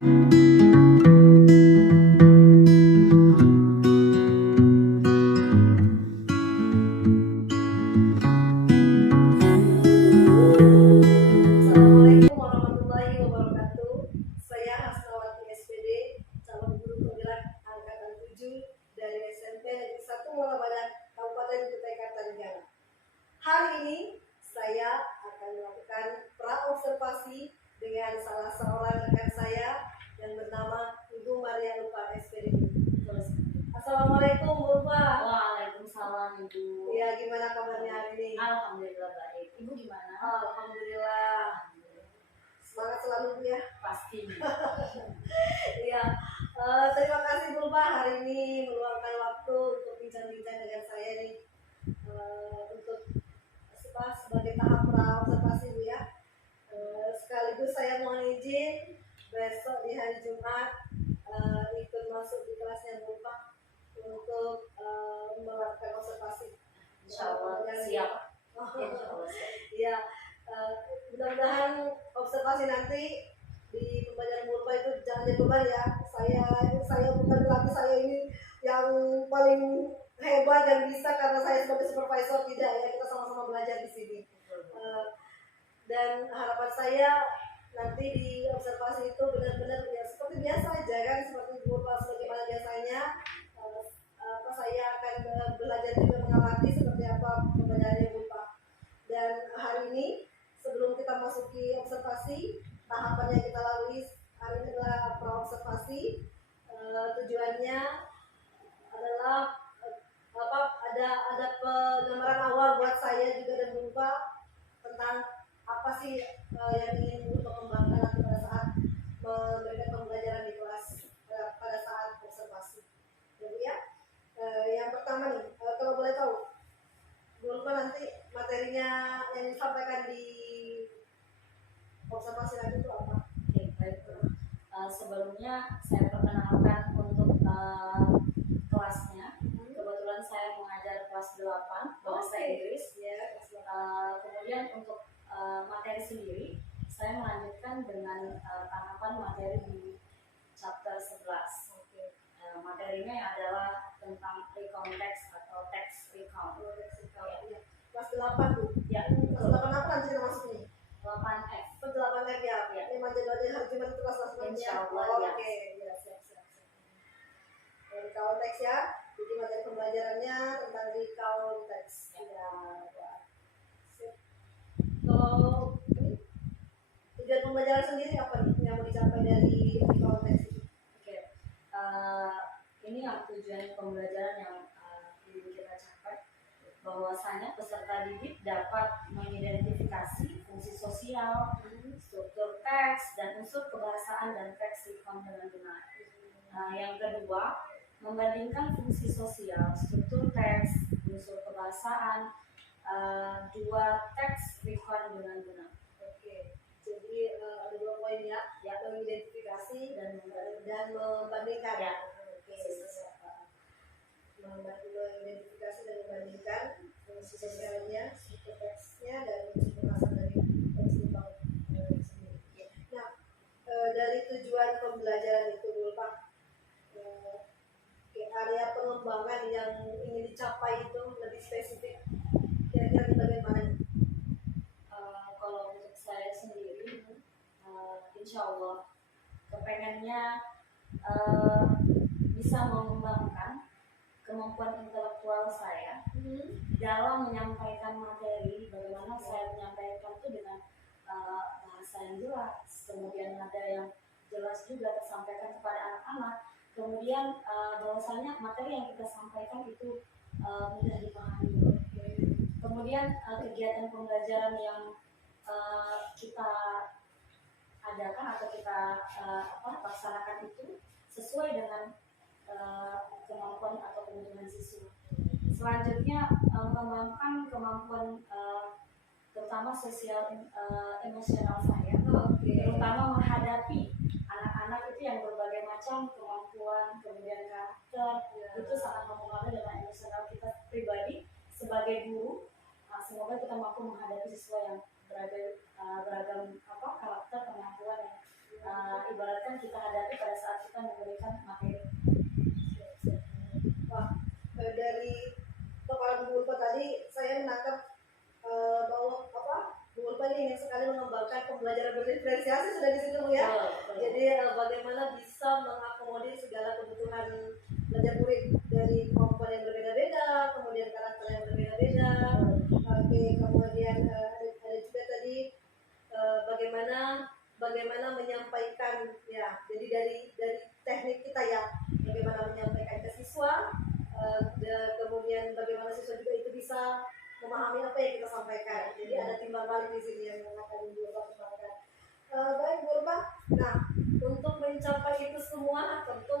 Assalamualaikum warahmatullahi wabarakatuh. Saya Hasnawati SPD, calon guru penggerak angkatan 7 dari SMP Negeri 1 Muara Badan, Kabupaten Kutai Kartanegara. Hari ini saya akan melakukan praobservasi dengan salah seorang rekan saya yang bernama Ibu Maria Lupa SPD. Assalamualaikum Bu Lupa. Waalaikumsalam Ibu. Ya, gimana kabarnya hari ini? Alhamdulillah baik. Ibu gimana? Alhamdulillah. Semangat selalu Bu ya. Pasti. Ya, terima kasih Bu Lupa hari ini meluangkan waktu untuk bincang-bincang dengan saya nih, untuk sebagai tahap praobservasi Bu ya. Sekaligus saya mohon izin besok di hari Jumat ikut masuk di kelasnya Bu Lupa untuk melakukan observasi. Insya Allah siap. Insya Allah siap. Ya, mudah-mudahan observasi nanti di pembelajaran Bu Lupa itu jangan jadi beban ya. Saya bukan berarti saya ini yang paling hebat dan bisa karena saya sebagai supervisor, tidak ya, kita sama-sama belajar di sini. Dan harapan saya nanti di observasi itu benar-benar ya seperti biasa aja kan, seperti Bu Lupa sebagaimana biasanya. Saya akan belajar juga mengamati seperti apa pembelajarannya Bu Lupa. Dan hari ini sebelum kita masuki observasi, tahapan yang kita lalui hari ini adalah praobservasi. Tujuannya adalah ada penggambaran awal buat saya juga dan Bu Lupa tentang apa sih yang ingin Bu Lupa kembangkan nanti pada saat memberikan pembelajaran di kelas pada saat observasi. Jadi ya, yang pertama nih, kalau boleh tahu Bu Lupa nanti materinya yang disampaikan di observasi nanti itu apa? Oke, baik. Sebelumnya saya perkenalkan untuk kelasnya. Kebetulan saya mengajar kelas 8 bahasa Inggris. Ya, Kemudian untuk materi sendiri, saya melanjutkan dengan tahapan materi di chapter 11. Materinya adalah tentang recount text atau text recount. Ya. Kelas 8 Bu. Ya, Kelas 8 apa nanti kita masuk nih? 8F. 8F ya. Ya. Memang jadwalnya hari Jumat itu kelas 8 Insya ya. Allah, ya. Oke, ya, siap. Recount text ya. Jadi materi pembelajarannya tentang recount text. Ya. Sip. Kalau ini tujuan pembelajaran sendiri apa nih yang mau dicapai dari recount text itu? Oke. Ini yang tujuan pembelajaran yang ingin kita capai, bahwasanya peserta didik dapat mengidentifikasi fungsi sosial, struktur teks, dan unsur kebahasaan dan teks recount dengan benar. Yang kedua, membandingkan fungsi sosial, struktur teks, unsur kebahasaan, dua teks recount dengan benar. Oke. Jadi ada 2 poin ya, mengidentifikasi dan membandingkan. Ya. Oke. Mengidentifikasi dan membandingkan fungsi sosialnya, struktur teksnya, dan unsur kebahasaan dari teks recount sendiri. Nah, dari tujuan pembelajaran itu dulu Pak, area pengembangan yang ingin dicapai itu lebih spesifik, kira-kira di bagian mana? Kalau untuk saya sendiri, insya Allah kepengennya bisa mengembangkan kemampuan intelektual saya dalam menyampaikan materi. Bagaimana saya menyampaikan itu dengan bahasa yang jelas, kemudian nada yang jelas juga tersampaikan kepada anak-anak, kemudian bahwasanya materi yang kita sampaikan itu mudah dipahami. Kemudian kegiatan pembelajaran yang kita adakan atau kita laksanakan itu sesuai dengan kemampuan atau kebutuhan siswa. Selanjutnya mengembangkan kemampuan terutama sosial emosional saya, terutama menghadapi anak-anak itu yang berbagai macam kemampuan, kemudian karakter, itu sangat mempengaruhi dengan emosional kita pribadi sebagai guru. Semoga kita mampu menghadapi siswa yang beragam karakter, kemampuan yang ibaratkan kita hadapi pada saat kita memberikan materi. Wah, dari paparan Bu Ulfa tadi saya menangkap bahwa Bu Ulfa ini ingin sekali mengembangkan pembelajaran berdiferensiasi sudah di situ Bu ya. Jadi bagaimana bisa mengakomodir segala kebutuhan belajar murid dari kemampuan yang berbeda-beda, kemudian karakter yang berbeda-beda. Oke, kemudian ada juga tadi bagaimana menyampaikan ya. Jadi dari teknik kita ya, bagaimana menyampaikan ke siswa, kemudian bagaimana siswa juga itu bisa memahami apa yang kita sampaikan. Jadi ada timbal balik di sini yang akan Bu Ulfa kembangkan. Baik Bu Ulfa. Nah, untuk mencapai itu semua tentu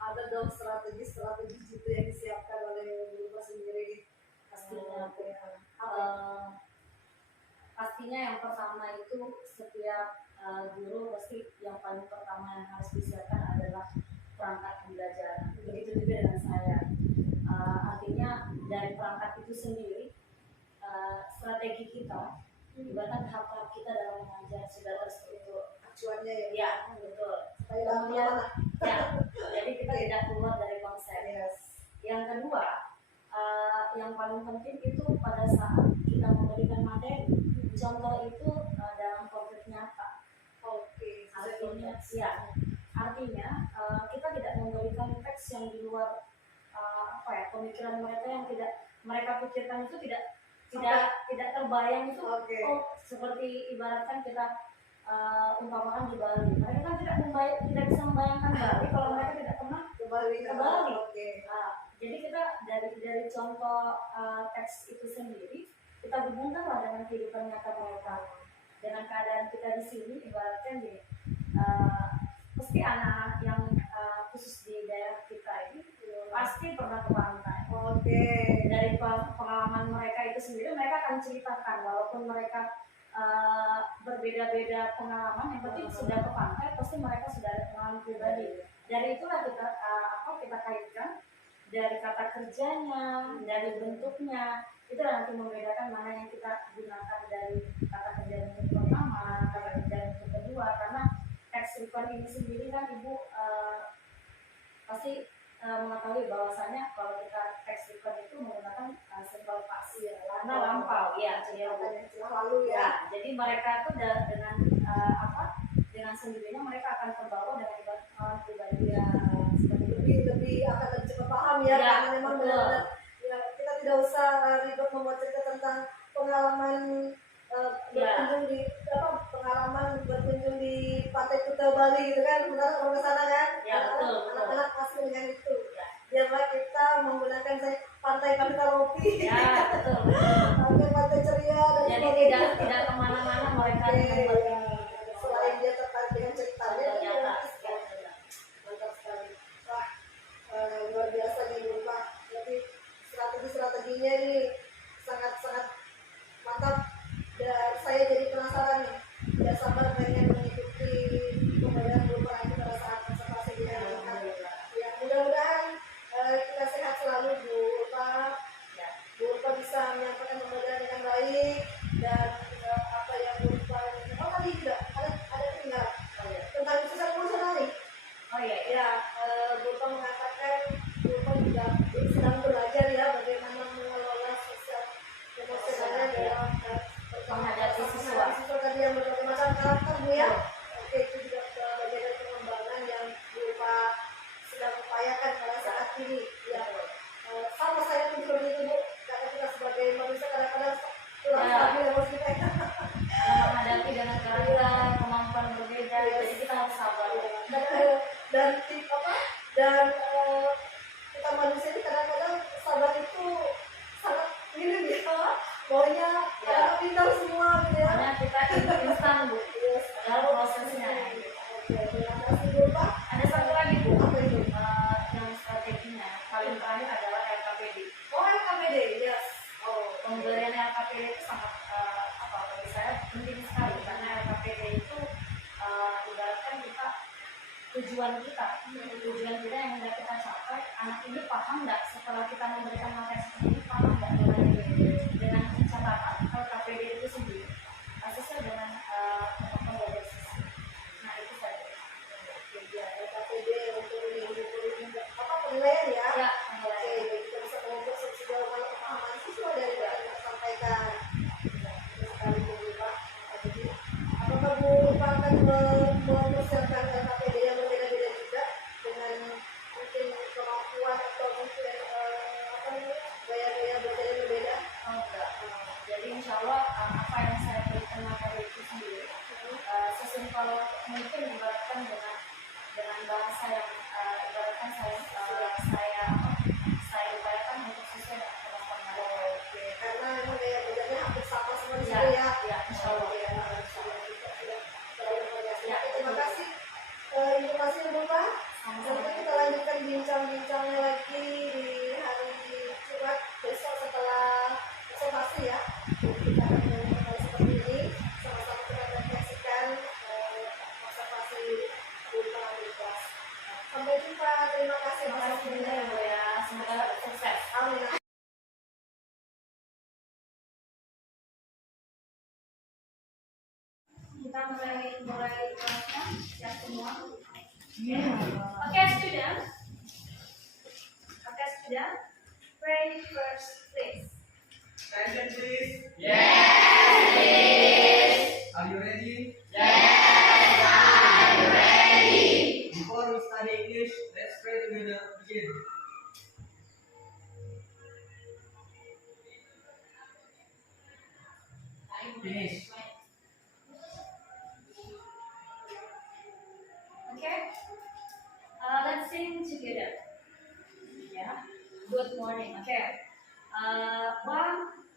ada dong strategi gitu yang disiapkan oleh Bu Ulfa sendiri. Pastinya pastinya yang pertama itu setiap guru pasti yang paling pertama yang harus disiapkan adalah perangkat pembelajaran. Begitu juga dengan saya. Artinya dari perangkat itu sendiri, strategi kita, ibaratkan tahap-tahap kita dalam mengajar sudah harus itu Acuannya ya. ya betul. Kemudian ya, jadi kita tidak keluar dari konsep. Yes. Yang kedua, yang paling penting itu pada saat kita memberikan materi, contoh itu dalam konkret nyata. Oke. Artinya kita tidak memberikan teks yang di luar pemikiran mereka yang tidak mereka pikirkan itu tidak terbayang itu. Oke. Seperti ibaratkan kita umpamakan di Bali, mereka kan tidak bisa membayangkan Bali kalau mereka tidak pernah ke Bali. Oke. Jadi kita dari contoh teks itu sendiri kita hubungkanlah dengan kehidupan nyata mereka, dengan keadaan kita di sini. Ibaratkan gini, pasti anak-anak yang khusus di daerah kita ini pasti pernah ke pantai. Oke. Dari pengalaman mereka itu sendiri mereka akan ceritakan, walaupun mereka berbeda-beda pengalaman, yang penting sudah ke pantai pasti mereka sudah ada pengalaman pribadi. Dari itulah kita kaitkan dari kata kerjanya, dari bentuknya, itu nanti membedakan mana yang kita gunakan dari kata kerja bentuk pertama, kata kerja bentuk kedua. Karena teks recon ini sendiri kan Ibu pasti mengetahui bahwasanya kalau kita teks recon itu menggunakan simple past karena lampau ya, lalu ya. Jadi mereka itu dengan sendirinya mereka akan terbawa dengan pengalaman pribadi ya, lebih akan lebih cepat paham ya, karena memang benar-benar ya, kita tidak usah ribet membuat cerita tentang pengalaman berkunjung di Pantai Kuta Bali gitu kan, benar kalau ke sana kan? Ya betul. Anak-anak pasti dengan itu. Biarlah kita menggunakan pantai Ropi. Ya betul. Pantai ceria dan jadi tidak kemana-mana mereka selain dia tertarik dengan ceritanya. Mantap sekali. Wah, luar biasa nih Bu Ulfa. Jadi strateginya ini sangat-sangat mantap. Dan saya jadi penasaran nih, tidak sabar pengen mengikuti pembelajaran Bu Ulfa lagi pada saat konservasi di Jakarta. Ya, mudah-mudahan kita sehat selalu Bu Ulfa. Bu Ulfa bisa menyampaikan pembelajaran dengan baik dan apa yang Bu Ulfa tadi juga ada tinggal tentang sosial emosional nih. Oh iya. Ya, Bu Ulfa mengatakan Bu Ulfa juga sedang belajar ya bagaimana mengelola sosial emosionalnya dalam menghadapi siswa tadi yang berbagai macam karakter Bu ya. Oke, itu juga bagian dari pengembangan yang Bu Ulfa sedang upayakan pada saat ini. Ya, sama saya pun seperti itu Bu, karena kita sebagai manusia kadang-kadang kurang stabil emosi kita. menghadapi dengan karakter kemampuan berbeda, jadi kita harus sabar. Dan kita manusia ini kadang-kadang sabar itu sangat minim ya, maunya pintar semua gitu ya. Makanya kita instan Bu, dalam prosesnya. Terima kasih Bu Ulfa. Ada satu lagi Bu, Apa itu? yang strateginya paling terakhir adalah RKPD. Oh, RKPD, yes. Pemberian RKPD itu sangat bagi saya penting sekali, karena RKPD itu ibaratkan tujuan kita yang hendak kita capai. Anak ini paham nggak setelah kita memberikan materi seperti ini, paham nggak dengan catatan RKPD itu sendiri sesuai dengan kemampuan belajar siswa. Nah itu saja. bahasa yang ibaratkan saya upayakan untuk sesuai dengan kemampuan mereka. Oke, karena emang gaya belajarnya hampir sama semua di Ya, situ ya. ya, insya Allah. Oke, terima kasih informasinya Bapak. Nanti kita lanjutkan bincang-bincangnya lagi di hari Jumat besok setelah observasi ya. Kita akan melakukan seperti ini, sama-sama kita refleksikan observasi di kelas. Sampai jumpa, terima kasih Terima atas kasih juga ya Bu ya, semoga sukses. Amin. Kita mulai kelasnya, siap semua. Okay, student. Pray first, please. Attention, please. Yes, please. Are you ready? Yes, I'm ready. Before we study English, let's pray together. Begin. Finish. Okay. Let's sing together. Yeah. Good morning. Okay. 1,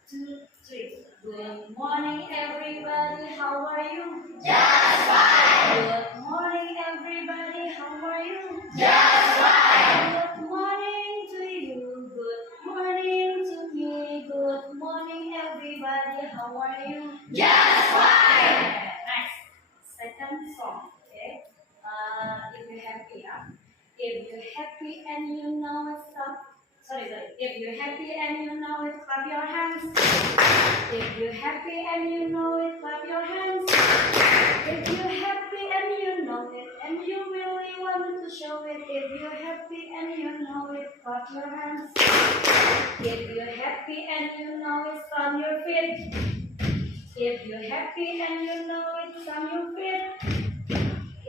2, 3. Good morning, everybody. How are you? Just fine. Good morning, everybody. How are you? Just fine. Good morning to you. Good morning to me. Good morning, everybody. How are you? Just fine. Okay, next. Second song. Okay. If you're happy, yeah. If you're happy and you know it, sorry. If you're happy and you know it, clap your hands. If you're happy and you know it, clap your hands. If you're happy and you know it, and you really want to show it, if you're happy and you know it, clap your hands. If you're happy and you know it, stomp your feet. If you're happy and you know it, stomp your feet.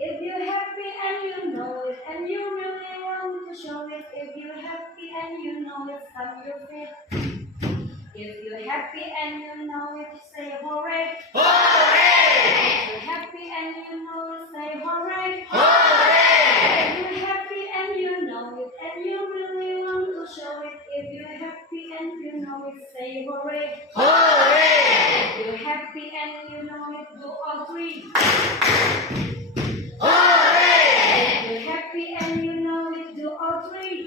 If you're happy and you know it, and you really want to show it, if you're happy and you know it, stomp your feet. If you're happy and you know it, say hooray. Hooray! If you're happy and you know it, say hooray. Hooray! If you're happy and you know it, and you really want to show it, if you're happy and you know it, say hooray. Hooray! If you're happy and you know it, do all three. Hooray! If you're happy and you know it, do all three.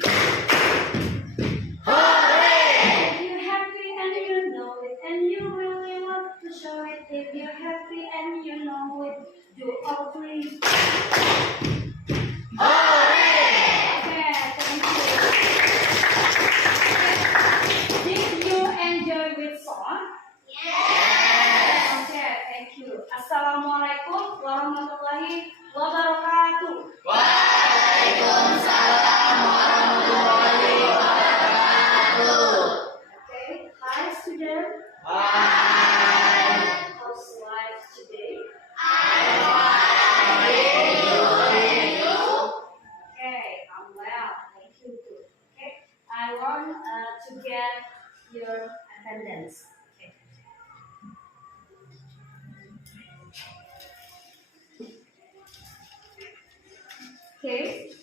Hooray! If you're happy and you know it, and you really want to show it, if you're happy and you know it, do all three. Hooray! Okay, thank you. Did you enjoy with song? Yes. Okay, thank you. Assalamualaikum warahmatullahi wabarakatuh. Waalaikumsalam warahmatullahi wabarakatuh. Okay, hi student. Bye. How's life today? Okay, I'm well. Thank you too. Okay, I want to get your attendance. Okay. Okay.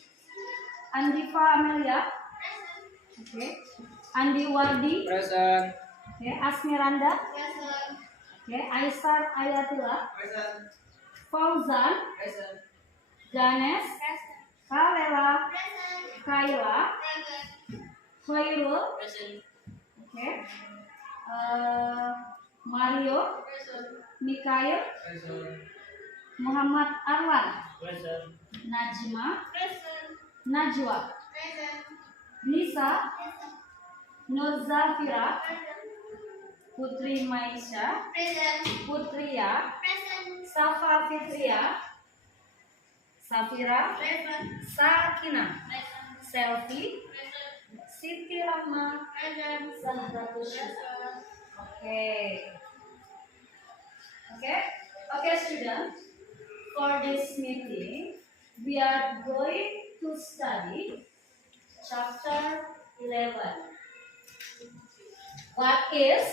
Andifa Amelia. Okay. Andi Wardi. Present. Okay. Asmiranda. Okay. Aisar Ayatullah. Present. Fauzan. Present. Ganes. Kalela. Kaila. Khairul. Present. Okay. Mario. Mikael. Present. Muhammad Arwan. Present. Najma. Najwa. Nisa. Nur Zafira. Putri Maisha. Putria. Safa Fitria. Safira. Sakina. Selfie. Siti Rahma. Zahratus. Okay. Okay, students. For this meeting, we are going to study chapter 11. What is?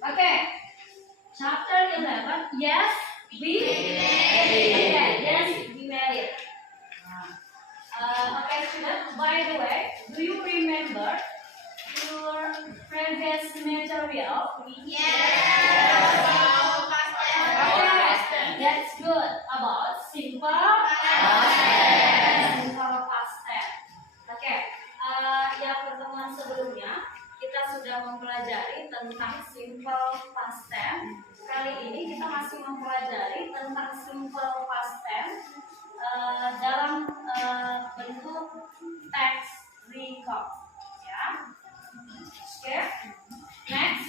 Okay. Chapter 11. Yes Be okay, yes, be married. Okay, student. By the way, do you remember your previous material? Okay, that's good. About simple past tense. Oke, yang pertemuan sebelumnya kita sudah mempelajari tentang simple past tense. Kali ini kita masih mempelajari tentang simple past tense dalam bentuk text recall. Ya, oke. Next,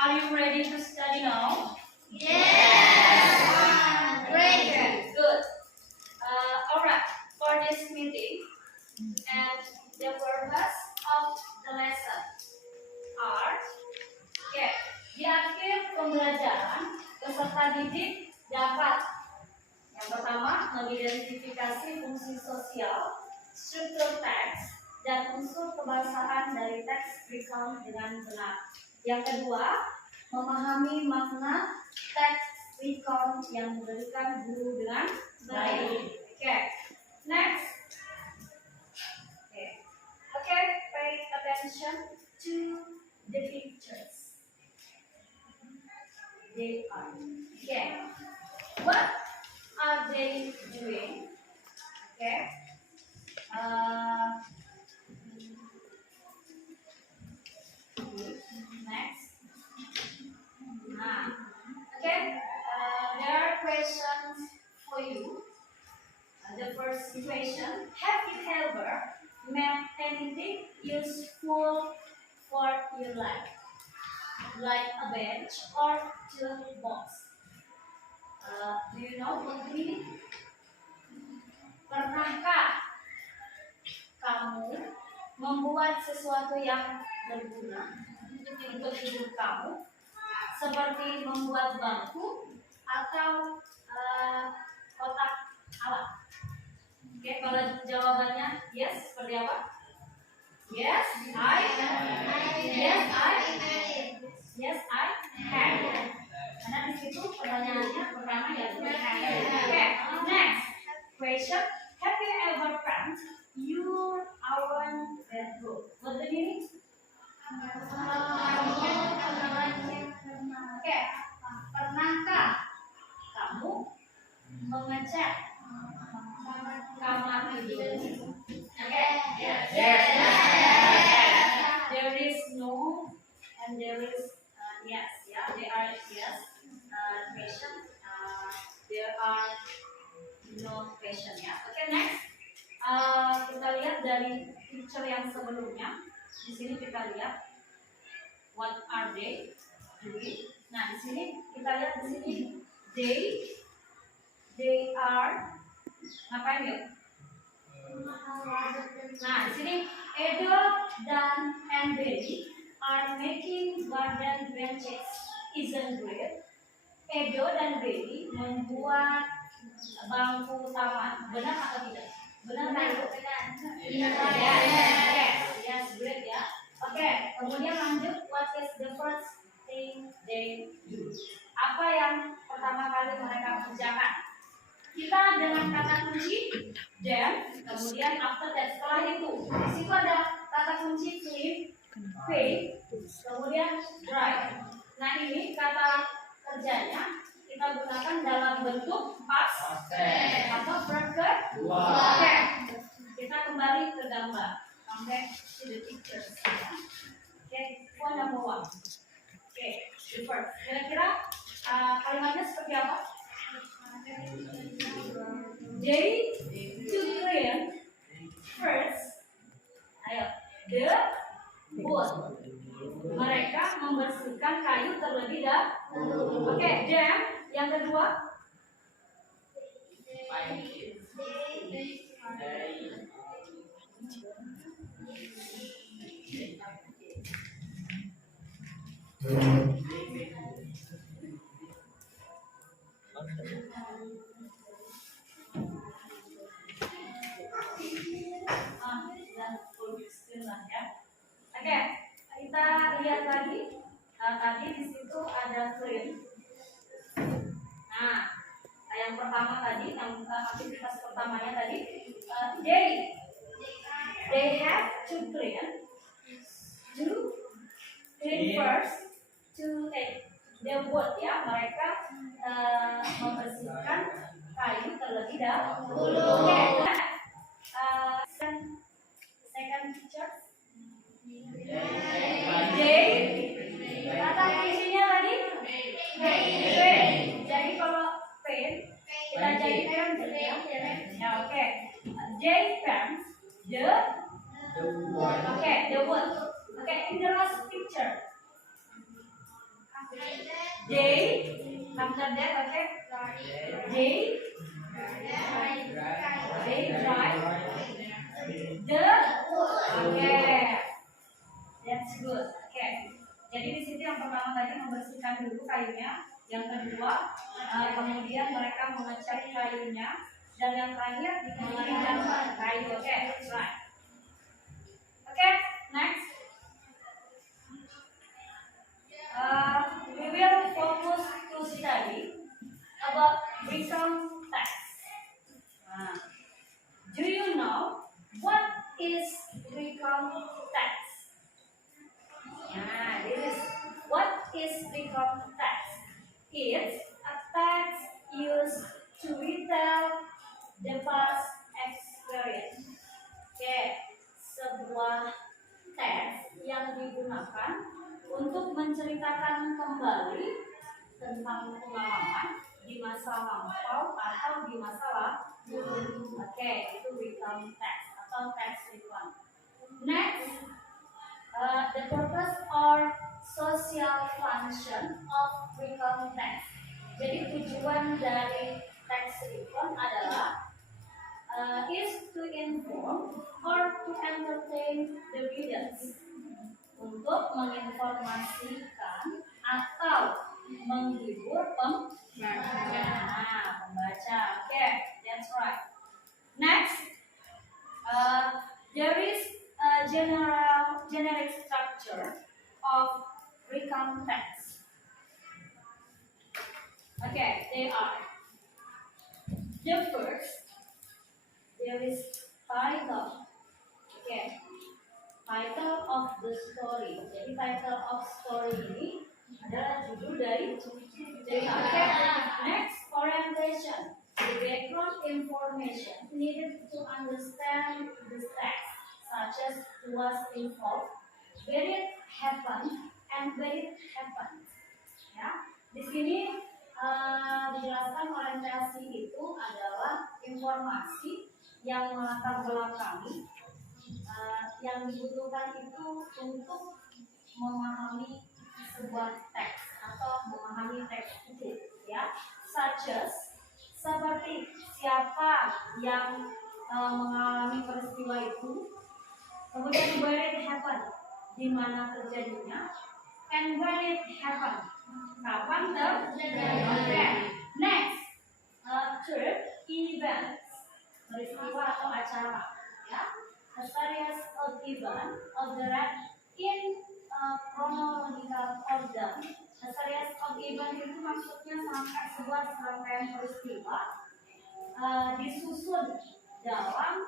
are you ready to study now? Good. Alright, for this meeting and the purpose of the lesson are, di akhir pembelajaran peserta didik dapat yang pertama mengidentifikasi fungsi sosial, struktur teks, dan unsur kebahasaan dari teks recall dengan benar. Yang kedua, memahami makna teks recall yang diberikan guru dengan baik. Next. Pay attention to the pictures. They are. What are they doing? Next. There are questions for you. The first question: have you ever made anything useful for your life, like a bench or toolbox? Do you know what it means? Pernahkah kamu membuat sesuatu yang berguna untuk hidup kamu, seperti membuat bangku atau kotak alat? Kalau jawabannya yes, seperti apa? Yes, I have. Karena di situ pertanyaannya pertama yaitu have. Next question: have you ever paint your own bedroom? What do you mean? Pernahkah kamu mengecat kamar tidur? There is no and there is yes. There are yes question. There are no question ya. Next. Kita lihat dari picture yang sebelumnya. Di sini kita lihat what are they doing. Nah, di sini kita lihat di sini they are ngapain yuk? Nah, di sini Edo dan Belly are making garden benches. Isn't great? Edo dan Belly membuat bangku taman. Benar atau tidak? Benar kan? Yes, great ya. Kemudian lanjut. What is the first thing they do? Apa yang pertama kali mereka kerjakan? Kita dengan kata kunci them, kemudian after that, setelah itu di situ ada kata kunci clean, pay, kemudian dry. Nah, ini kata kerjanya kita gunakan dalam bentuk past atau verb kedua. Kita kembali ke gambar. Back to the pictures. Point number 1. The first. Kira-kira kalimatnya seperti apa? They to clean first. Ayo, the wood. Mereka membersihkan kayu terlebih dahulu. Them. Yang kedua. Kita lihat lagi. Tadi di situ ada clean. Nah, pertama tadi, yang aktivitas pertamanya tadi, they have to clean first to take the wood, ya, mereka membersihkan kayu terlebih dahulu. Oke, second picture. Kata isinya tadi paint. Jadi kalau paint kita jadikan ya. Ya, oke. They paint the wood. Okay, in the last picture. They after that, okay. They dry the wood. Okay. That's good. Okay. Jadi di situ yang pertama tadi membersihkan dulu kayunya, yang kedua kemudian mereka mengecat kayunya, dan yang terakhir mengeringkan kayu. Okay, right. Okay, next. We will focus to study about recome text. Do you know what is recome text? This is what is recome text. It's a text used to retell the past experience. Sebuah teks yang digunakan untuk menceritakan kembali tentang pengalaman di masa lampau atau di masa lalu. Itu recount text atau text recount. Next, the purpose or social function of recount text. Jadi tujuan dari text recount adalah is to inform or to entertain the readers, untuk menginformasikan atau menghibur pembaca. That's right. Next, there is a generic structure of recount text. They are: the first, there is title. Title of the story. Jadi title of story ini adalah judul dari cerita. Next, orientation. The background information needed to understand the text, such as who was involved, where it happened, and where it happened. Ya, di sini dijelaskan orientasi itu adalah informasi yang melatar belakangi yang dibutuhkan itu untuk memahami sebuah teks atau memahami teks itu, ya. Such as, seperti siapa yang mengalami peristiwa itu, kemudian where it happened, di mana terjadinya, and when it happened, kapan terjadi. Next, third, events, peristiwa atau acara, ya. A series of events of the in chronological order. A series of events itu maksudnya sebuah serangkaian peristiwa disusun dalam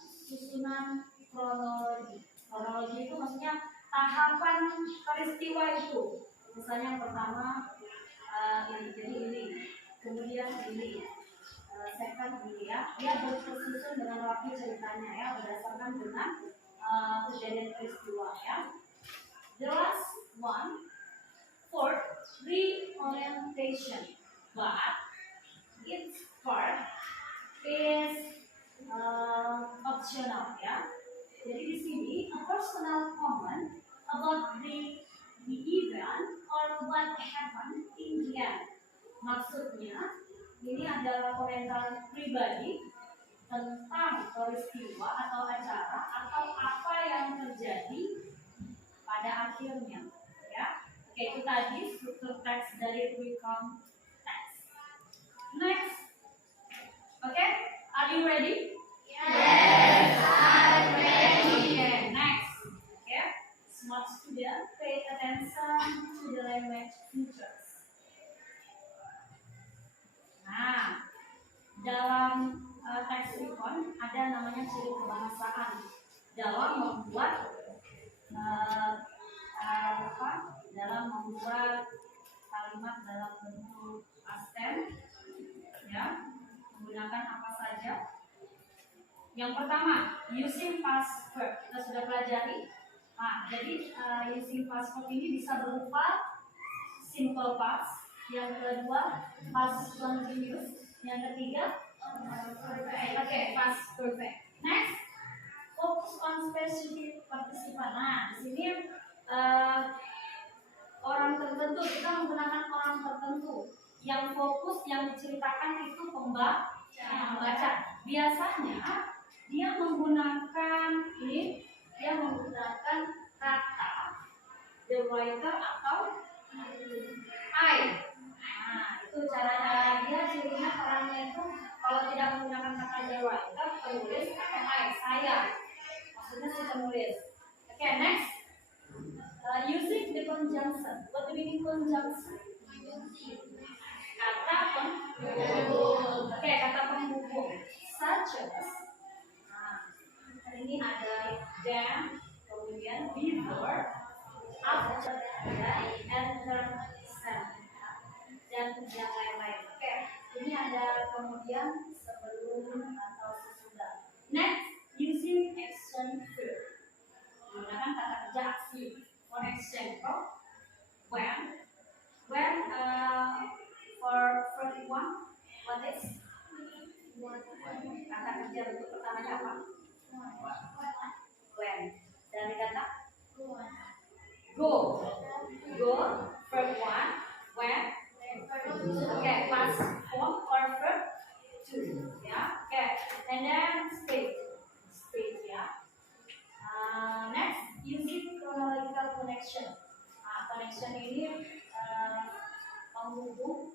susunan kronologi. Kronologi itu maksudnya tahapan peristiwa itu. Misalnya yang pertama jadi ini, kemudian ini. Second ini, ya, dia bersusun dengan rapi ceritanya, ya, berdasarkan dengan kejadian peristiwa, ya. The last one, fourth, reorientation, but its part is optional, ya. Jadi di sini a personal comment about the event or what happened in the end. Maksudnya ini adalah komentar pribadi tentang peristiwa atau acara atau apa yang terjadi pada akhirnya, ya. Itu tadi struktur teks dari recount text. Next, are you ready? Yes, I'm ready. Next, smart student, pay attention to the language features. dalam teks recon ada namanya ciri kebahasaan dalam membuat dalam membuat kalimat dalam bentuk past tense, ya, menggunakan apa saja. Yang pertama, using past verb, kita sudah pelajari. Nah, jadi using past verb ini bisa berupa simple past, yang kedua past continuous, yang ketiga past perfect. Next, focus on specific participle. Nah, di sini orang tertentu, kita menggunakan orang tertentu yang fokus, yang diceritakan itu pembaca. Biasanya dia menggunakan kata the writer atau I. Nah, itu cara dia, cirinya orangnya itu kalau tidak menggunakan kata the writer, penulis pakai I, saya. Maksudnya si penulis. Oke, next. Using the conjunction. What do you mean conjunction? Kata penghubung. Oke, kata penghubung. Such as. Nah, ini ada than, kemudian before, after, enter, send, dan yang lain-lain. Oke, ini ada kemudian sebelum atau sesudah. Next, using action verb. Menggunakan kata kerja aksi. For example, when for first one, what is kata kerja bentuk pertamanya apa? When. Dari kata go, verb one, when. Okay, past form or verb two, ya. Okay, and then state, ya. Next, using chronological connection. Connection ini menghubung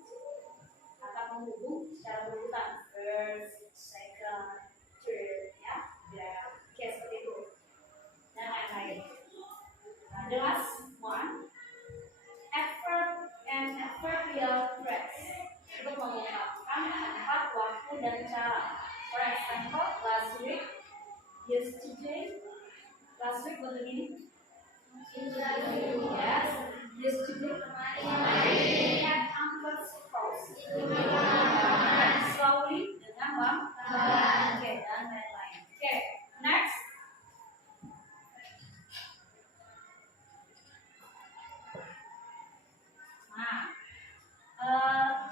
secara berurutan, first, second, third, ya. Oke, seperti itu. Dan lain-lain. The last one, adverb and adverbial phrase untuk mengungkapkan tempat, waktu, dan cara. For example, last week, yesterday. Last week what begini? Yes. Yesterday. At uncle's house. Slowly dengan lambat. Oke, dan lain-lain. Oke, next.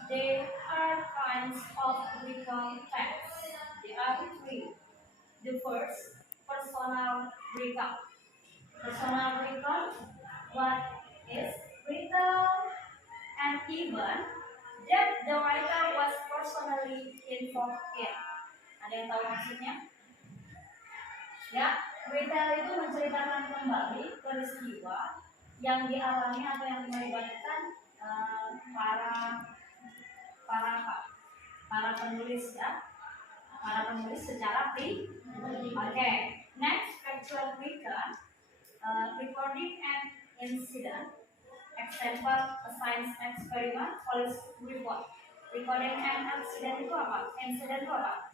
There are kinds of written text. There are three. The first, personal recount. Personal recount, what is written and even that the writer was personally involved in. Ada yang tahu maksudnya? Ya, recount itu menceritakan kembali peristiwa yang dialami atau yang melibatkan para penulis, ya. Para penulis secara pribadi. Oke, next, factual recount, recording an incident. Example, a science experiment, police report. Recording an accident itu apa? Incident itu apa?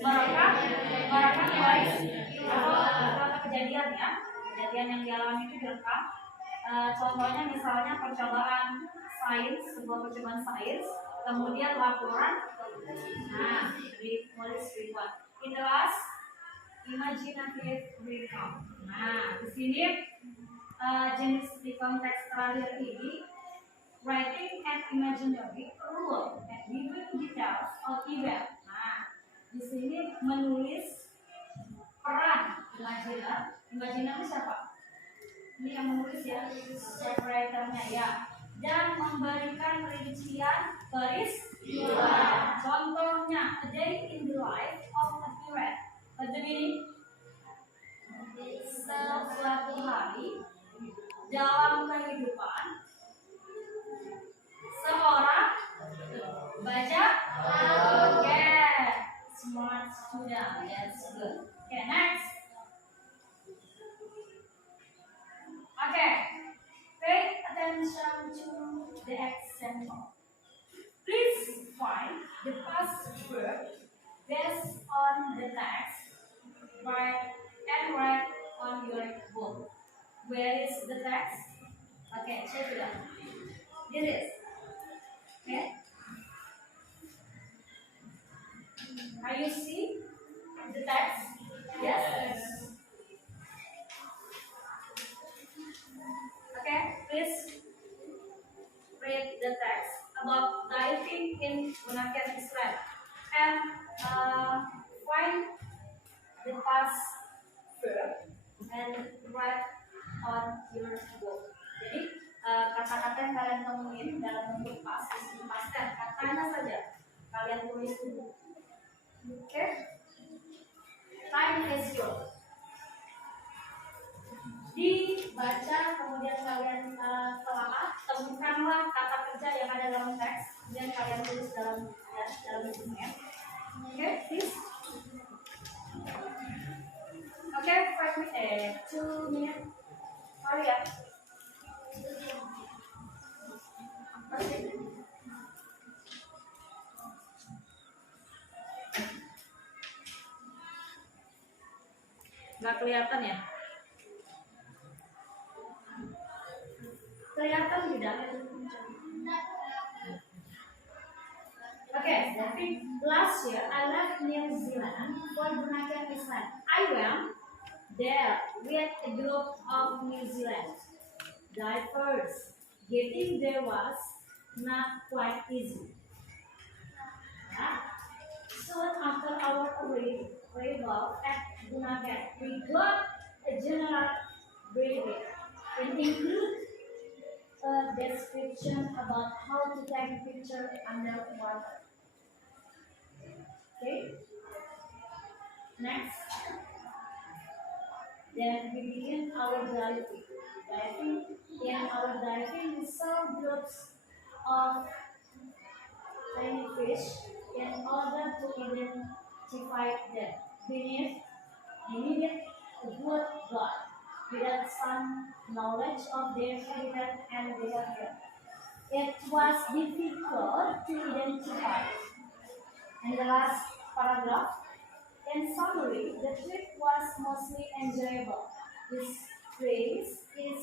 Merekam atau kejadian, ya. Kejadian yang dialami itu direkam. Contohnya misalnya percobaan sains, sebuah percobaan sains, kemudian laporan, di police report. In the last, imaginative recount. Nah, di sini jenis recount teks terakhir ini, writing an imaginary rule and giving details of event. Nah, di sini menulis peran imaginer. Imaginer itu siapa? Ini yang menulis, ya, writernya, ya. Dan memberikan rincian peristiwa. Contohnya, a day in the life of a pirate. What the meaning? Suatu hari dalam kehidupan seorang baca. Oke, smart student. That's good. Okay, next. Okay, pay attention to the example. Please find the past verb Where is the text? Okay, check it out. This is. Okay. Are you see the text? Yes. Okay, please read the text about diving in Bunaken Israel and find the past verb and write on your book. Jadi kata-kata yang kalian temuin dalam bentuk past tense, katanya saja kalian tulis dulu. Oke? Time is yours. Dibaca, kemudian kalian telaah, temukanlah kata kerja yang ada dalam teks, kemudian kalian tulis dalam dokumen. Oke, please. Oke, 2 minutes. Hurry up. Okay. Nggak kelihatan ya? Kelihatan tidak? Okay, last year I left New Zealand for Bunaken Island. I went there with a group of New Zealand divers. Getting there was not quite easy. Soon after our arrival at Bunaken, we got a general briefing. It includes a description about how to take a picture underwater. Okay. Next. Then we begin our diving. In our diving, we saw groups of tiny fish in order to identify them. We needed a good guide without some knowledge of their habitat and behavior. It was difficult to identify. In the last paragraph, in summary, the trip was mostly enjoyable. This place is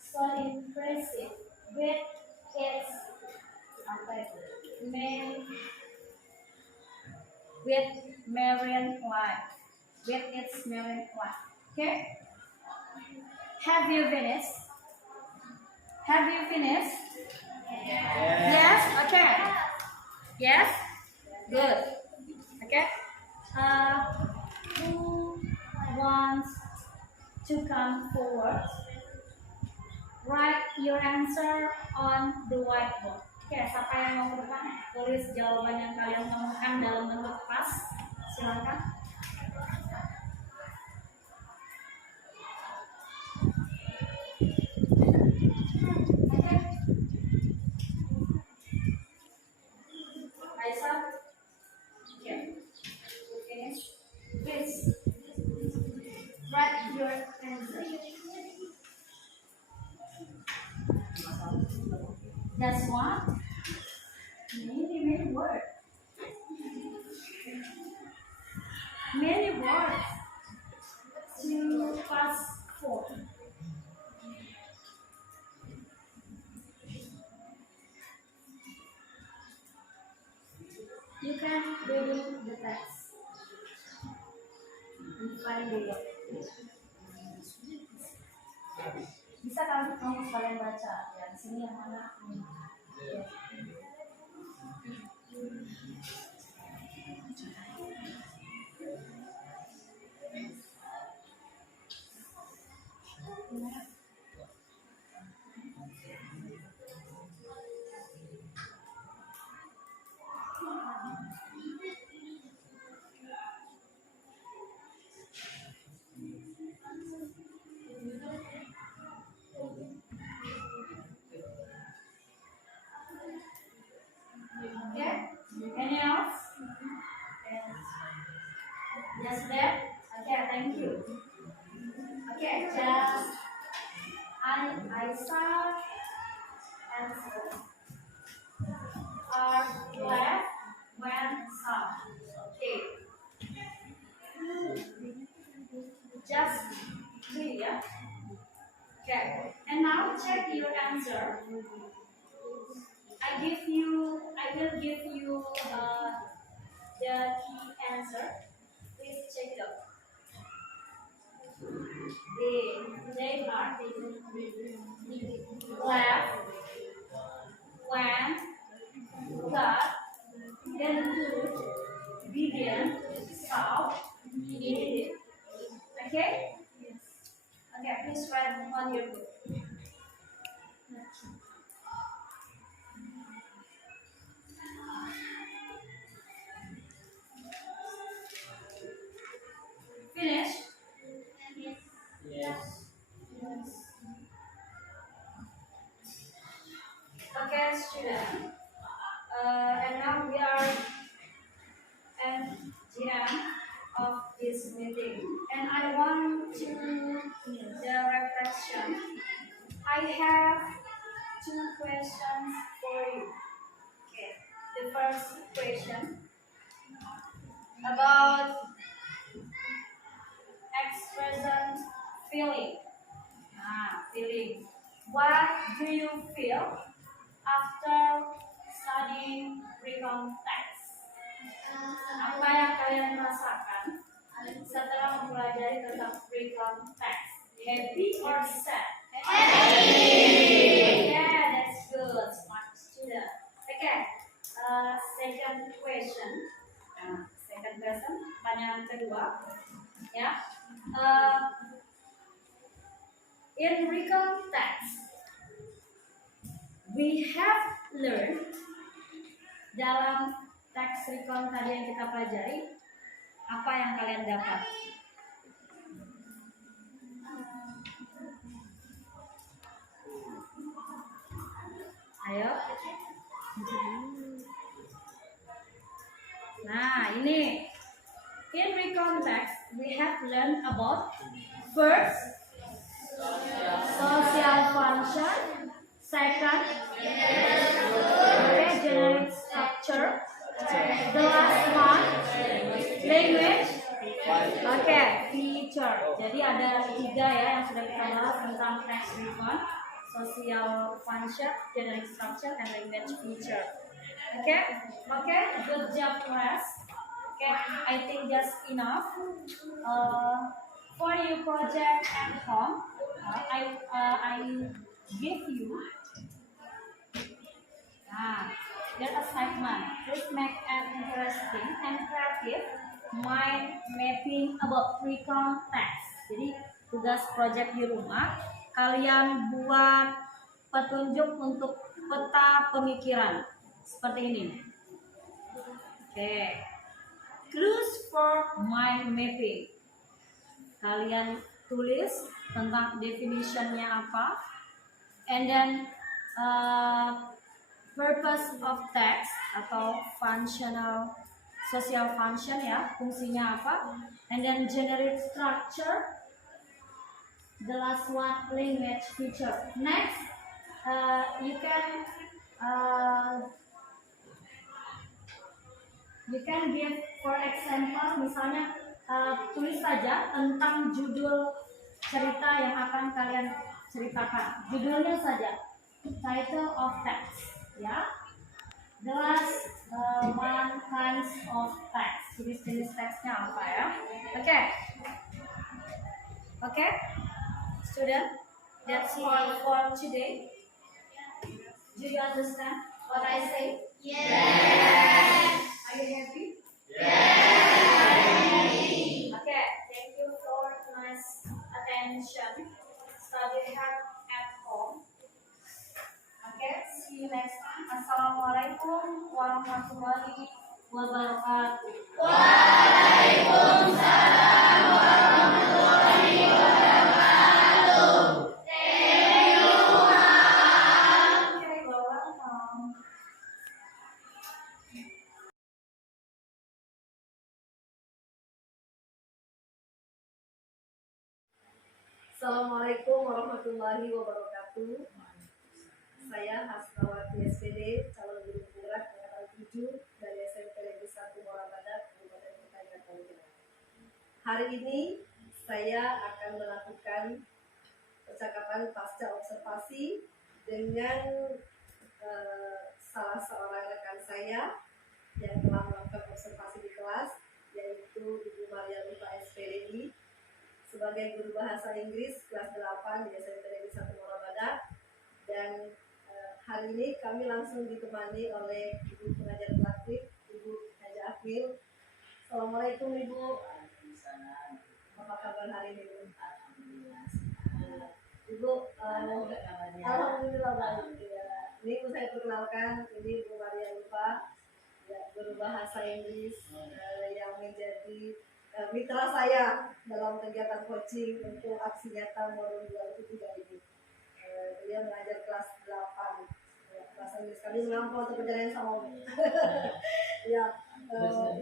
so impressive with its marine life. Okay? Have you finished? Yes? Okay. Yes? Good. Okay? Who wants to come forward? Write your answer on the whiteboard. Oke, siapa yang mau bertanya? Tulis jawaban yang kalian temukan dalam bentuk pas. Silakan. Aisyah? Oke. Finish. Please. Write your answer. That's one. Many words. Many words to pass for. You can read the text and find the word. Bisa kamu sekalian baca ya di sini yang mana? Ya. Okay. Any else? Just that? Okay, thank you. Okay, just I saw answer are left when some. Okay. Just three, yeah? answer. I will give you the key answer. Please check it out. They are left, when, got, then good, begin, stop, ended. Okay? Okay, please write on your book. Finish? Yes. Okay, student. And now we are at the end of this meeting. And I want to the reflection. I have two questions for you. Okay. The first question about expression feeling. Feeling. What do you feel after studying recon text? Apa yang kalian rasakan setelah mempelajari tentang recon text? Happy or sad? Happy. Yeah, that's good, smart student. Okay, second question. Second question, pertanyaan kedua. Ya, in recon text, we have learned dalam teks recon tadi yang kita pelajari, apa yang kalian dapat? Ayo. Nah, ini in recon text we have learned about first social function, second generic structure, the last one language, feature. Jadi ada 3 ya yang sudah kita bahas tentang text recon, social function, generic structure, and language feature. Good job class. I think that's enough. For your project at home, I give you their assignment. Please make an interesting and creative mind mapping about recon text. Jadi tugas project di rumah, kalian buat petunjuk untuk peta pemikiran seperti ini. Clues for mind mapping. Kalian tulis tentang definitionnya apa, and then purpose of text atau functional social function ya, fungsinya apa, and then generic structure, the last one language feature. Next, you can give for example, misalnya tulis saja tentang judul cerita yang akan kalian ceritakan. Judulnya saja, title of text, ya. The last one kinds of text. Jenis-jenis teksnya apa ya? Okay, student. That's all for today. Do you understand what I say? Yes. Are you happy? Yes. Okay, thank you for nice attention. Study hard at home. Okay, see you next time. Assalamualaikum warahmatullahi wabarakatuh. Waalaikumsalam warahmatullahi wabarakatuh. Thank you, Mom. Okay, you're welcome. Assalamualaikum warahmatullahi wabarakatuh. Saya Hasnawati SPD, calon guru penggerak angkatan 7 dari SMP Negeri 1 Muara Badak, Kabupaten Kutai Kartanegara. Hari ini saya akan melakukan percakapan pasca observasi dengan salah seorang rekan saya yang telah melakukan observasi di kelas, yaitu Ibu Maria Lupa SPDI sebagai guru bahasa Inggris kelas 8 di SMPDI 1 Morabadak. Dan hari ini kami langsung ditemani oleh Ibu pengajar praktik, Ibu Haja Akil. Assalamualaikum Ibu. Apa kabar hari ini, Bu? Ibu, alhamdulillah baik. Ya. Ini Bu saya perkenalkan, ini Bu Maria Lupa, ya, guru bahasa Inggris yang menjadi mitra saya dalam kegiatan coaching untuk aksi nyata Modul 2003 ini. Dia mengajar kelas 8 bahasa Inggris. Kami mengampun untuk perjalanan sama. Ya,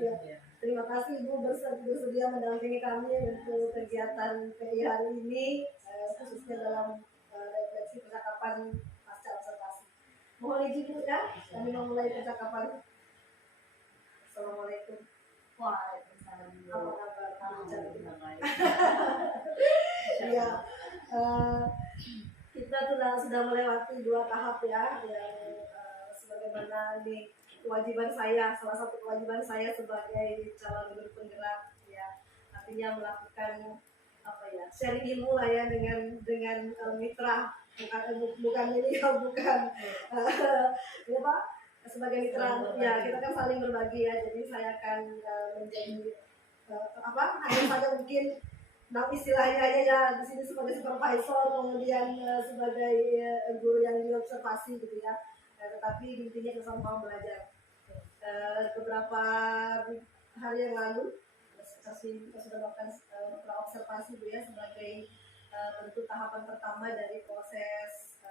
ya. Terima kasih Ibu bersedia mendampingi kami untuk kegiatan PI hari ini, khususnya dalam refleksi percakapan pasca observasi. Mohon izin Bu ya, kami memulai percakapan. Assalamualaikum. Waalaikumsalam. Apa kabar? Alhamdulillah. Ya, kita sudah melewati 2 tahap ya, yang sebagaimana ini kewajiban saya, salah satu kewajiban saya sebagai calon guru penggerak ya, artinya melakukan apa ya, sharing ilmu lah ya dengan mitra, bukan ini ya, bukan ya Pak, sebagai mitra ya, kita kan saling berbagi ya. Jadi saya akan menjadi hanya saja mungkin istilahnya ya di sini sebagai supervisor, kemudian sebagai guru yang diobservasi gitu ya. Tetapi intinya sama-sama belajar. Beberapa hari yang lalu kita sudah melakukan observasi Bu ya, sebagai bentuk tahapan pertama dari proses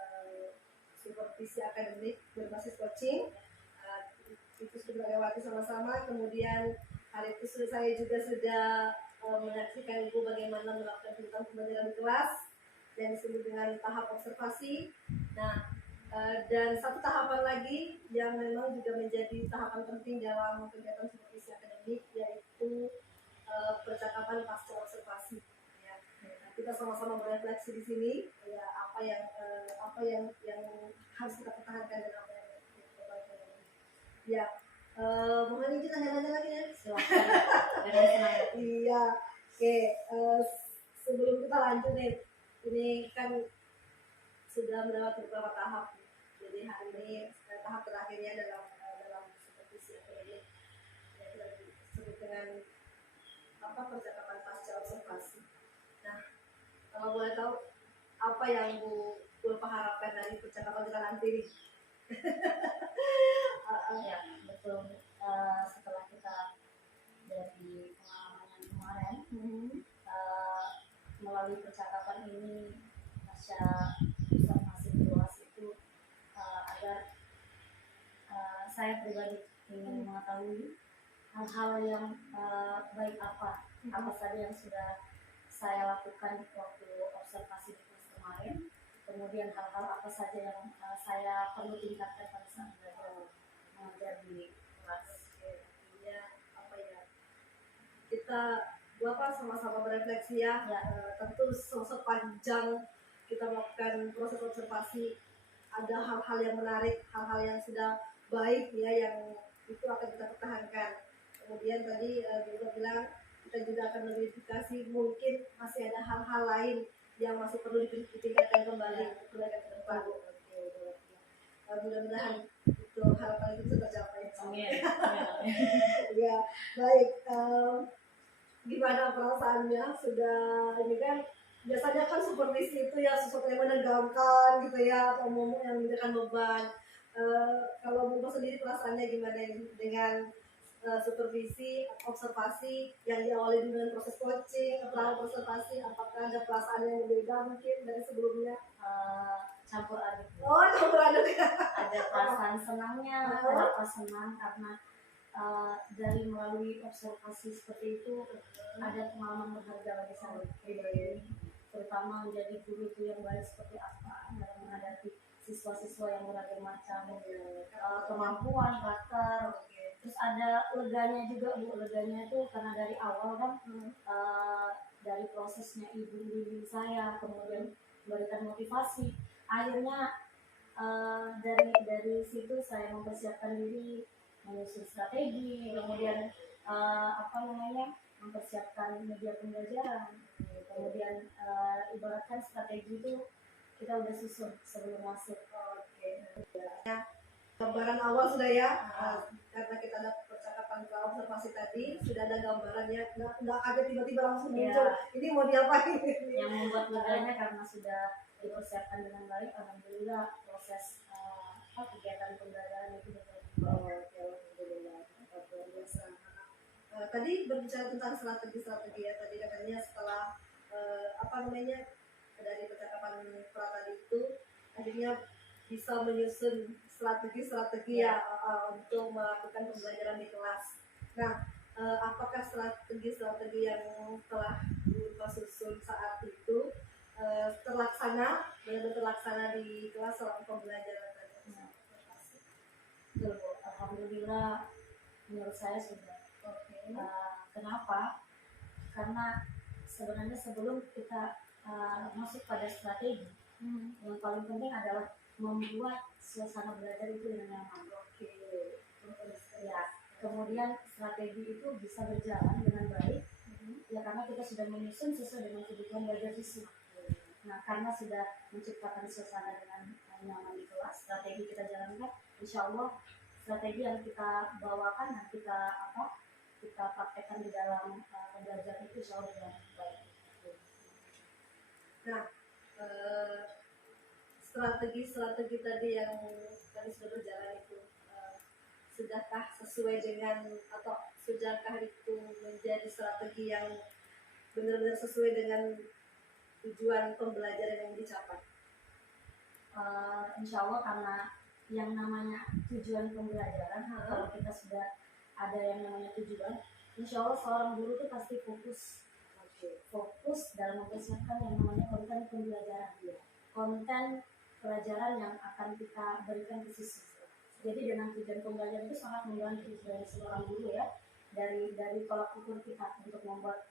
supervisi akademik berbasis coaching. Itu sudah lewati sama-sama. Kemudian hari itu saya juga sudah menyaksikan Ibu bagaimana melakukan kegiatan pembelajaran di kelas yang disebut dengan tahap observasi. Nah, dan satu tahapan lagi yang memang juga menjadi tahapan penting dalam kegiatan supervisi akademik, yaitu percakapan pasca observasi. Ya. Nah, kita sama-sama berefleksi di sini, ya, apa yang harus kita pertahankan dan apa yang kita pertahankan. Ya, mohon izin nanya-nanya lagi ya. Silakan. Dengan senang hati. Iya, oke. Sebelum kita lanjut nih, ini kan sudah melewati beberapa tahap. Jadi hari ini tahap terakhirnya dalam supervisi akademik yang disebut dengan percakapan pasca observasi. Nah, kalau boleh tahu apa yang Bu harapkan dari percakapan kita nanti nih? Ya, betul. Setelah kita dari pengalaman yang kemarin, melalui percakapan ini pasca observasi situasi itu, agar saya pribadi ingin mengetahui hal-hal yang baik apa saja yang sudah saya lakukan waktu observasi di kelas kemarin, kemudian hal-hal apa saja yang saya perlu tingkatkan pada saat mengajar di kelas. Artinya apa ya, kita sama-sama berefleksi ya. Tentu sepanjang kita melakukan proses observasi ada hal-hal yang menarik, hal-hal yang sudah baik ya, yang itu akan kita pertahankan. Kemudian tadi juga bilang kita juga akan verifikasi mungkin masih ada hal-hal lain yang masih perlu ditingkatkan kembali untuk kebaikan ke depan. Mudah-mudahan itu harapan itu bisa tercapai. Amin. Ya, baik. Gimana perasaannya sudah ini kan? Biasanya kan supervisi itu ya sesuatu yang menegangkan gitu ya, atau yang memberikan beban. Kalau Bapak sendiri perasaannya gimana dengan supervisi, observasi yang diawali dengan proses coaching, setelah observasi, apakah ada perasaan yang berbeda mungkin dari sebelumnya? Campur aduk. Oh, campur aduk ya. Ada perasaan senangnya, kenapa senang karena dari melalui observasi seperti itu ada pengalaman berharga bagi saya, terutama menjadi guru itu yang baik seperti apa dalam menghadapi siswa-siswa yang beragam macam kemampuan, karakter. Terus ada leganya juga Bu, leganya itu karena dari awal kan dari prosesnya ibu bimbing saya, kemudian memberikan motivasi, akhirnya dari situ saya mempersiapkan diri, menyusun strategi, kemudian mempersiapkan media pembelajaran, kemudian ibaratkan strategi itu kita udah susun sebelum masuk. Gambaran awal sudah ya, karena kita ada percakapan observasi tadi, sudah ada gambarannya, nggak ada tiba-tiba langsung muncul, ini mau diapain? Yang membuat leganya karena sudah dipersiapkan dengan baik, alhamdulillah proses kegiatan pembelajaran itu Alhamdulillah, luar biasa. Tadi berbicara tentang strategi ya, tadi katanya setelah dari percakapan pra tadi itu akhirnya bisa menyusun strategi ya untuk melakukan pembelajaran di kelas. Nah, apakah strategi yang telah Bapak susun saat itu benar-benar terlaksana di kelas selama pembelajaran tadi? Alhamdulillah menurut saya sudah. Kenapa? Karena sebenarnya sebelum kita masuk pada strategi, yang paling penting adalah membuat suasana belajar itu dengan nyaman. Ya, kemudian strategi itu bisa berjalan dengan baik, ya karena kita sudah menyusun sesuai dengan kebutuhan belajar siswa. Nah, karena sudah menciptakan suasana dengan nyaman di kelas, strategi kita jalankan, insya Allah strategi yang kita bawakan dan kita praktekkan di dalam pembelajaran itu insya Allah dengan baik. Nah, strategi tadi yang tadi sudah berjalan itu sudahkah sesuai dengan atau sudahkah itu menjadi strategi yang benar-benar sesuai dengan tujuan pembelajaran yang dicapai? Insya Allah karena yang namanya tujuan pembelajaran, kalau kita sudah ada yang namanya tujuan, insya Allah seorang guru itu pasti fokus dalam mempersiapkan yang namanya konten pembelajaran, konten pelajaran yang akan kita berikan ke siswa. Jadi dengan tujuan pembelajaran itu sangat membantu dari seorang guru ya, dari tolak ukur kita untuk membuat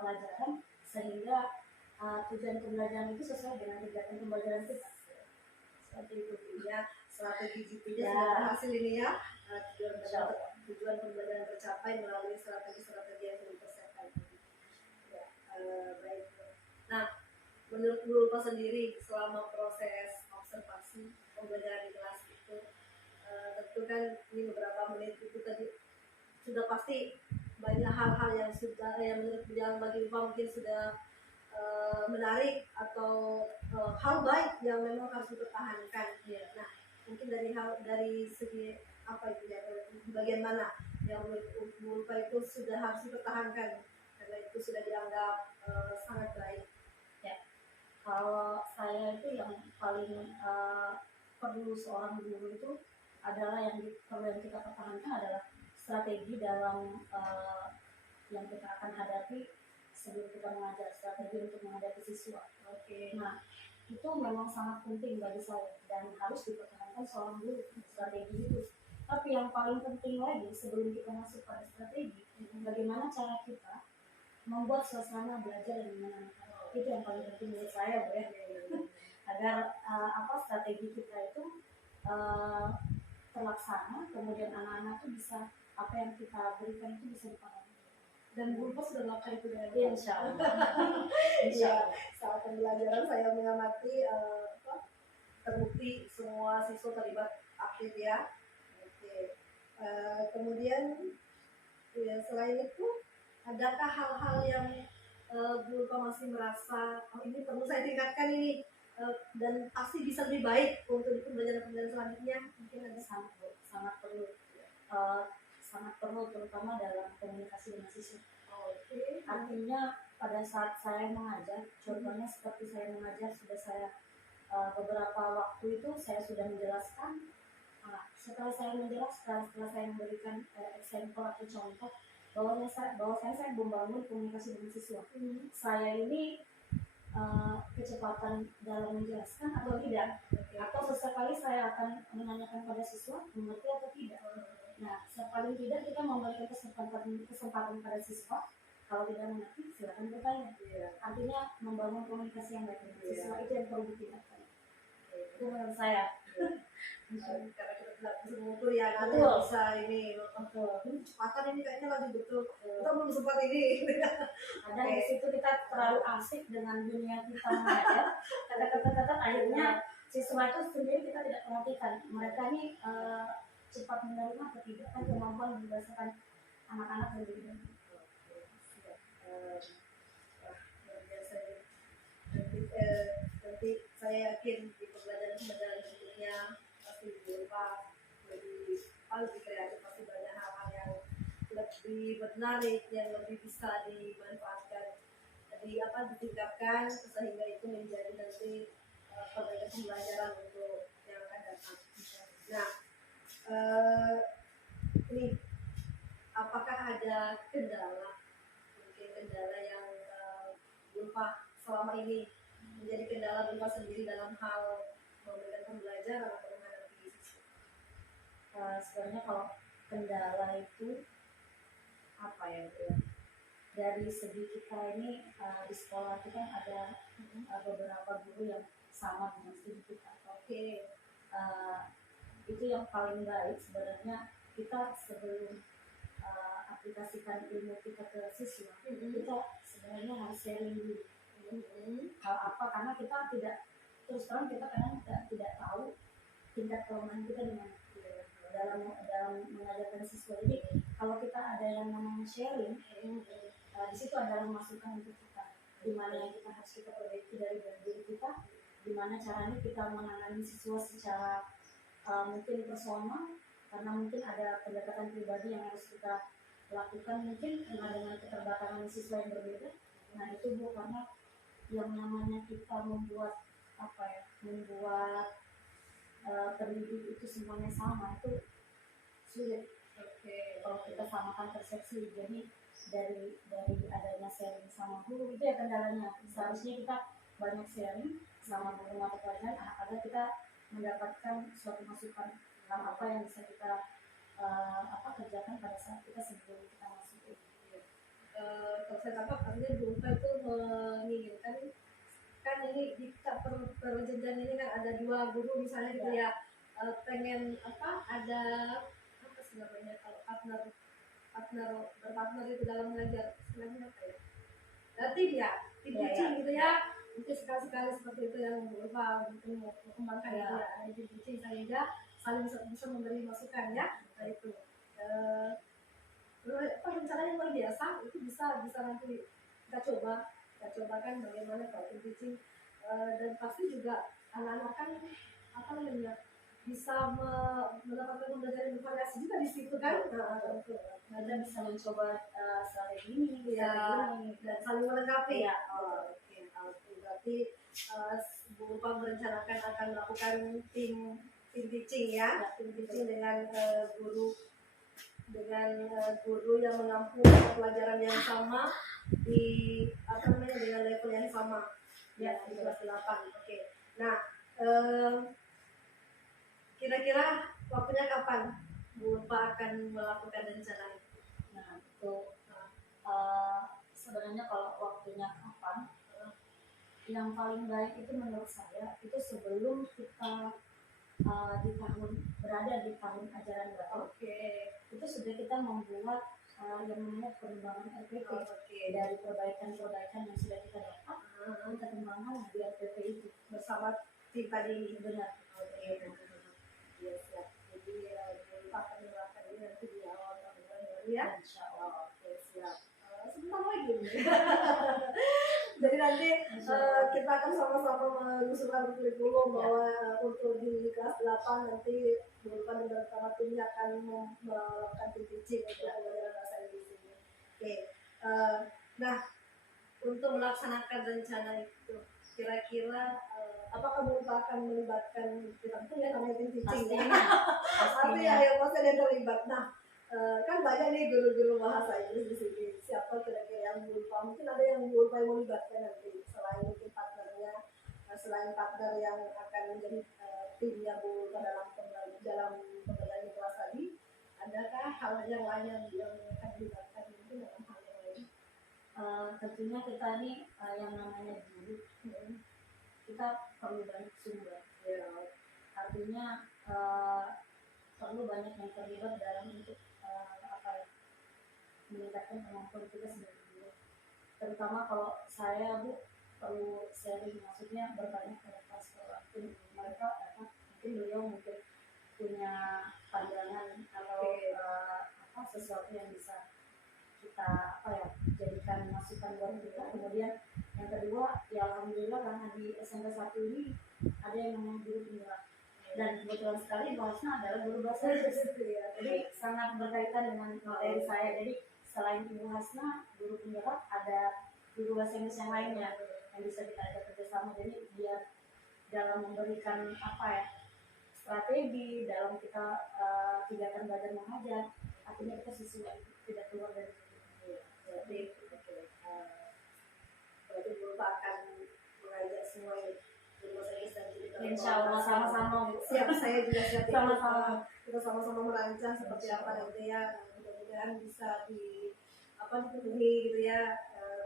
pelajaran sehingga tujuan pembelajaran itu sesuai dengan kegiatan pembelajaran kita. Seperti itu ya, strategi jitu-nya sudah berhasil ini ya, tujuan pembelajaran tercapai melalui strategi yang sudah dipersiapkan. Ya, baik. Nah, menurut Bu Ulfa sendiri selama proses observasi pembelajaran di kelas itu, tentu kan ini beberapa menit itu tadi sudah pasti banyak hal-hal yang menurut yang bagi Ulfa mungkin sudah menarik atau hal baik yang memang harus dipertahankan. Nah, mungkin dari segi apa itu ya, bagian mana yang menurut Bu Ulfa itu sudah harus dipertahankan karena itu sudah dianggap sangat baik. Kalau saya itu yang paling perlu seorang guru itu adalah yang kita pertahankan adalah strategi dalam yang kita akan hadapi sebelum kita mengajar, strategi untuk menghadapi siswa. Nah, itu memang sangat penting bagi saya dan harus dipertahankan seorang guru strategi itu. Tapi yang paling penting lagi sebelum kita masuk pada strategi, bagaimana cara kita membuat suasana belajar yang menyenangkan. Itu yang paling penting menurut saya, Bu, ya. Agar strategi kita itu terlaksana, kemudian anak-anak itu bisa apa yang kita berikan itu bisa dipahami. Dan Bu Ulfa sudah melakukan itu dengan Insya Allah. Saat pembelajaran saya mengamati terbukti semua siswa terlibat aktif ya. Kemudian ya, selain itu adakah hal-hal yang Bu Ulfa masih merasa ini perlu saya tingkatkan ini dan pasti bisa lebih baik untuk di pembelajaran selanjutnya? Mungkin ada sangat perlu terutama dalam komunikasi dengan siswa. Artinya pada saat saya mengajar, contohnya seperti saya mengajar sudah saya beberapa waktu itu saya sudah menjelaskan. Setelah saya menjelaskan, setelah saya memberikan example atau contoh bahwa saya membangun komunikasi dengan siswa. Saya ini kecepatan dalam menjelaskan atau tidak, atau sesekali saya akan menanyakan pada siswa mengerti atau tidak. Nah, paling tidak kita memberikan kesempatan pada siswa. Kalau tidak mengerti, silakan bertanya. Artinya membangun komunikasi yang baik dengan siswa itu yang perlu ditingkatkan. Itu menurut saya. Karena kita tidak bisa mengukur ya, nanti Betul. bisa ini Betul. kecepatan ini kayaknya lagi betul. Kita belum sempat ini. Kadang di situ kita terlalu asik dengan dunia kita mengajar, kata-kata akhirnya siswa itu sendiri kita tidak perhatikan mereka ini cepat menerima atau tidak, kan kemampuan berdasarkan anak-anak lebih dulu. Luar biasa ya. Nanti saya yakin di pembelajaran berikutnya pasti berupa lebih kreatif, pasti banyak hal-hal yang lebih menarik, yang lebih bisa dimanfaatkan, ditingkatkan sehingga itu menjadi nanti pembelajaran untuk yang akan datang. Nah, ini apakah ada kendala, mungkin kendala yang berupa selama ini menjadi kendala berupa sendiri dalam hal memberikan pembelajaran atau menghadapi siswa? Sebenarnya kalau kendala itu apa ya, Bu ya? Dari segi kita ini di sekolah kita ada beberapa guru yang sama dengan studi kita. Oke. Itu yang paling baik sebenarnya, kita sebelum aplikasikan ilmu kita ke siswa, kita sebenarnya harus sharing dulu. Hal apa, karena kita tidak, terus terang kita kadang tidak tahu tingkat kelemahan kita di mana dalam mengajarkan siswa. Jadi kalau kita ada yang namanya sharing, di situ adalah masukan untuk kita, di mana yang kita harus kita perbaiki dari diri kita, di mana caranya kita menangani siswa secara mungkin personal, karena mungkin ada pendekatan pribadi yang harus kita lakukan mungkin dengan keterbatasan siswa yang berbeda. Nah itu Bu, karena yang namanya kita membuat pendidik itu semuanya sama itu sulit. Kalau kita samakan persepsi, jadi dari adanya sharing sama guru itu ya kendalanya. Seharusnya kita banyak sharing sama guru mata pelajaran agar kita mendapatkan suatu masukan tentang apa yang bisa kita kerjakan pada saat kita sebelum kita masuk. Kalau saya tangkap artinya berupa itu menginginkan, kan ini di perjenjang ini kan ada dua guru misalnya gitu ya, pengen ada apa sih namanya, kalau berpartner itu dalam mengajar, istilahnya apa ya, tim teaching gitu ya, mungkin sekali-sekali seperti itu yang berupa mungkin mau mengembangkan itu ya, tim teaching sehingga saling bisa memberi masukan ya. Nah itu rencananya luar biasa, itu bisa nanti kita cobakan bagaimana kalau tim teaching, dan pasti juga anak-anak kan bisa mendapatkan pembelajaran bervariasi juga di situ kan. Kita bisa mencoba strategi ini, dan saling melengkapi. Ya. Berarti Bu Upam merencanakan akan melakukan tim teaching ya, tim teaching dengan guru yang menampung pelajaran yang sama di dengan level yang sama ya, di kelas 8. Oke. Nah, kira-kira waktunya kapan Bu Upam akan melakukan rencana itu? Nah itu sebenarnya kalau waktunya kapan, yang paling baik itu menurut saya itu sebelum kita berada di tahun ajaran baru. Itu sudah kita membuat yang namanya pengembangan RPP. Dari perbaikan-perbaikan yang sudah kita dapat, kita kembangkan di RPP itu bersama tim tadi. Benar. Iya, siap. Jadi kita akan melakukan ini nanti di awal tahun baru ya. Insya Allah. Oke, siap. Sebentar lagi. Jadi nanti kita akan sama-sama mengusulkan kurikulum bahwa untuk di kelas 8 nanti bukan bersama timnya akan melakukan tim teaching untuk pembelajaran bahasa Inggris ini. Oke. Nah, untuk melaksanakan rencana itu kira-kira apakah Bu akan melibatkan kita itu ya namanya tim teaching ya? Artinya yang pasti ada yang terlibat. Nah, kan banyak nih guru-guru bahasa Inggris di sini. Siapa kira-kira yang Bu Upam? Mungkin ada yang Bu Upam mau libatkan nanti selain mungkin partnernya, selain partner yang akan menjadi timnya Bu dalam pembelajaran kelas tadi. Adakah hal yang lain yang akan dilibatkan mungkin dalam hal yang lain? Tentunya kita ini yang namanya guru, kita perlu banyak sumber. Ya. Artinya perlu banyak yang terlibat dalam untuk meningkatkan kemampuan kita sebagai guru. Terutama kalau saya Bu perlu sharing, maksudnya bertanya kepada sekolah, mungkin mereka mungkin beliau mungkin punya pandangan atau sesuatu yang bisa kita jadikan masukan buat kita. Kemudian yang kedua, ya alhamdulillah karena di SMP 1 ini ada yang namanya guru penggerak, dan kebetulan sekali Ibu Hasna adalah guru bahasa Inggris, jadi sangat berkaitan dengan materi saya. Jadi selain Ibu Hasna guru penggerak, ada guru bahasa Inggris yang lainnya yang bisa kita ajak kerjasama. Jadi biar dalam memberikan strategi dalam kita kegiatan belajar mengajar, artinya kita sesuai, tidak keluar dari itu. Jadi berarti guru akan mengajak semua guru bahasa Inggris dan jadi Insya Allah sama-sama siap. Saya juga siap sama-sama. Kita sama-sama merancang seperti apa nanti ya, mudah-mudahan bisa dipenuhi gitu ya,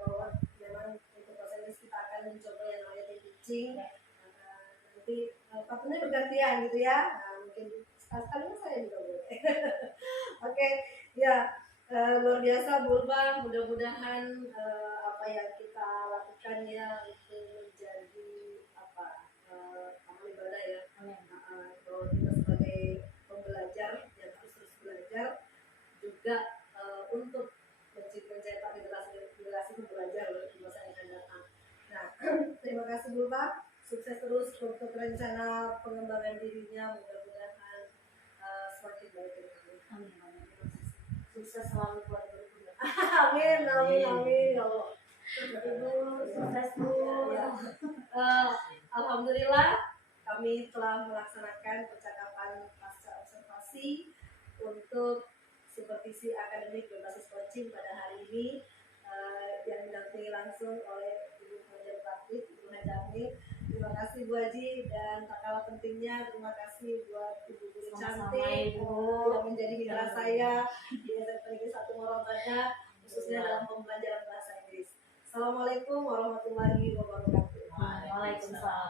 bahwa memang untuk bahasa Inggris kita akan mencoba yang namanya teaching. Nanti pastinya bergantian gitu ya. Mungkin sekali saya juga boleh. Oke, ya. Luar biasa Bu Ulfa, mudah-mudahan apa yang kita lakukan ya itu menjadi amal ibadah ya. Bahwa kita sebagai pembelajar yang harus terus belajar juga untuk mencetak generasi pembelajar di masa yang akan datang. Nah, terima kasih Bu Ulfa, sukses terus untuk rencana pengembangan dirinya, mudah-mudahan semakin baik ke depan. Amin. Sukses selalu buat guru. Amin. Kalau Ibu sukses Bu. ya. Alhamdulillah kami telah melaksanakan percakapan pasca observasi untuk supervisi akademik berbasis coaching pada hari ini, yang didampingi langsung oleh Ibu Pengajar Praktik, Ibu Hajamil. Terima kasih Bu Haji, dan tak kalah pentingnya terima kasih buat Ibu Guru cantik yang menjadi mitra saya di SMP Negeri 1 Morabadah, khususnya dalam pembelajaran bahasa Inggris. Assalamualaikum warahmatullahi wabarakatuh. Waalaikumsalam.